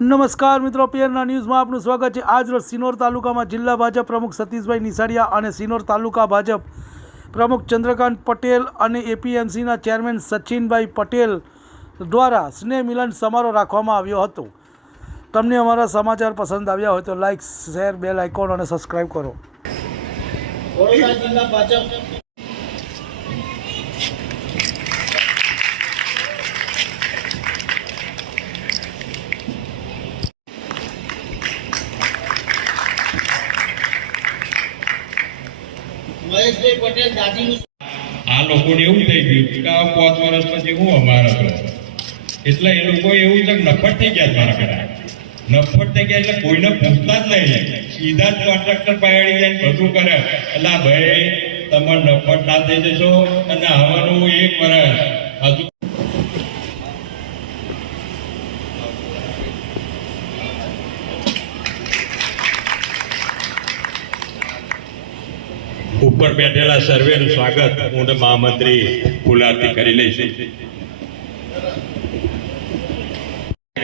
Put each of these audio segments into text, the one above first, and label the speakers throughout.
Speaker 1: નમસ્કાર મિત્રો, પિયરના ન્યૂઝમાં આપનું સ્વાગત છે. આજ રોજ સિનોર તાલુકામાં જિલ્લા ભાજપ પ્રમુખ સતીશભાઈ નિસાડિયા અને સિનોર તાલુકા ભાજપ પ્રમુખ ચંદ્રકાંત પટેલ અને એપીએમસીના ચેરમેન સચિનભાઈ પટેલ દ્વારા સ્નેહ મિલન સમારોહ રાખવામાં આવ્યો હતો. તમને અમારા સમાચાર પસંદ આવ્યા હોય તો લાઇક શેર, બેલ આઇકોન અને સબસ્ક્રાઈબ કરો.
Speaker 2: મહેશભાઈ પટેલ દાદીનું
Speaker 3: આ લોકોને એવું થઈ ગયું કે આ પાંચ વર્ષ પછી હું અમારા હતો એટલે એ લોકો એવું છે નફટ થઈ ગયા મારા ઘરે. નફટ થઈ ગયા એટલે કોઈને પૂછતા જ નહીં. સીધા જ કોન્ટ્રાક્ટર પાડી જાય બધું કરે. એટલે ભાઈ તમે નફટ ના થઈ જશો અને આવવાનું એક વર્ષ. હજુ ઉપર બેઠેલા સર્વેનું સ્વાગત હું મહામંત્રી ફુલારતી કરી લઈશું.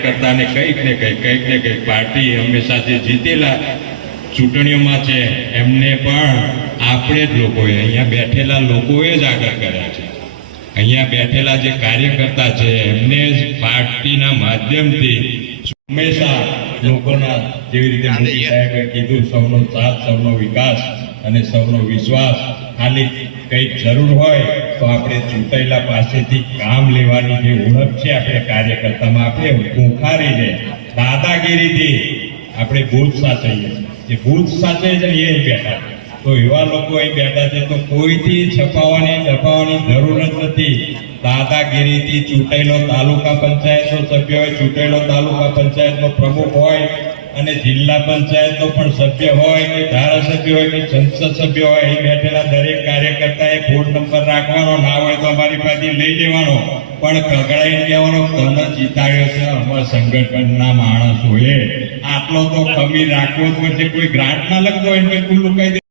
Speaker 3: કરતા ને કંઈક ને કંઈક કંઈક ને કંઈક પાર્ટી હંમેશા જે જીતેલા ચૂંટણીઓમાં છે, એમને પણ આપણે જ લોકોએ, અહીંયા બેઠેલા લોકોએ જ આગળ કર્યા છે. અહીંયા બેઠેલા જે કાર્યકર્તા છે, એમને જ પાર્ટીના માધ્યમથી હંમેશા લોકોના જેવી રીતે મોદી સાહેબે કીધું સૌનો સાથ સૌનો વિકાસ અને સૌનો વિશ્વાસ. ખાલી કંઈક જરૂર હોય તો આપણે ચૂંટાયેલા પાસેથી કામ લેવાની જે ઓળખ છે આપણે કાર્યકર્તામાં આપણે ખૂંખારીને દાદાગીરીથી આપણે ભૂત સાચવીએ જે ભૂત સાચવે છે એ બેઠા. તો એવા લોકો અહીં બેઠા છે તો કોઈથી છપાવવાની દબાવવાની જરૂર જ નથી. દાદાગીરીથી ચૂંટાયેલો તાલુકા પંચાયતનો સભ્ય હોય, ચૂંટાયેલો તાલુકા પંચાયતનો પ્રમુખ હોય અને જિલ્લા પંચાયતનો પણ સભ્ય હોય કે ધારાસભ્ય હોય કે સંસદ સભ્ય હોય, અહીં બેઠેલા દરેક કાર્યકર્તાએ ફોન નંબર રાખવાનો, ના હોય તો અમારી પાસે લઈ લેવાનો. પણ કગડાઈને કહેવાનો, તને જીતાડ્યો છે, અમારા સંગઠનના માણસોએ આટલો તો કમી રાખવો જ પડશે કોઈ ગ્રાન્ટ ના લખતો હોય એટલે ખુલ્લું કહી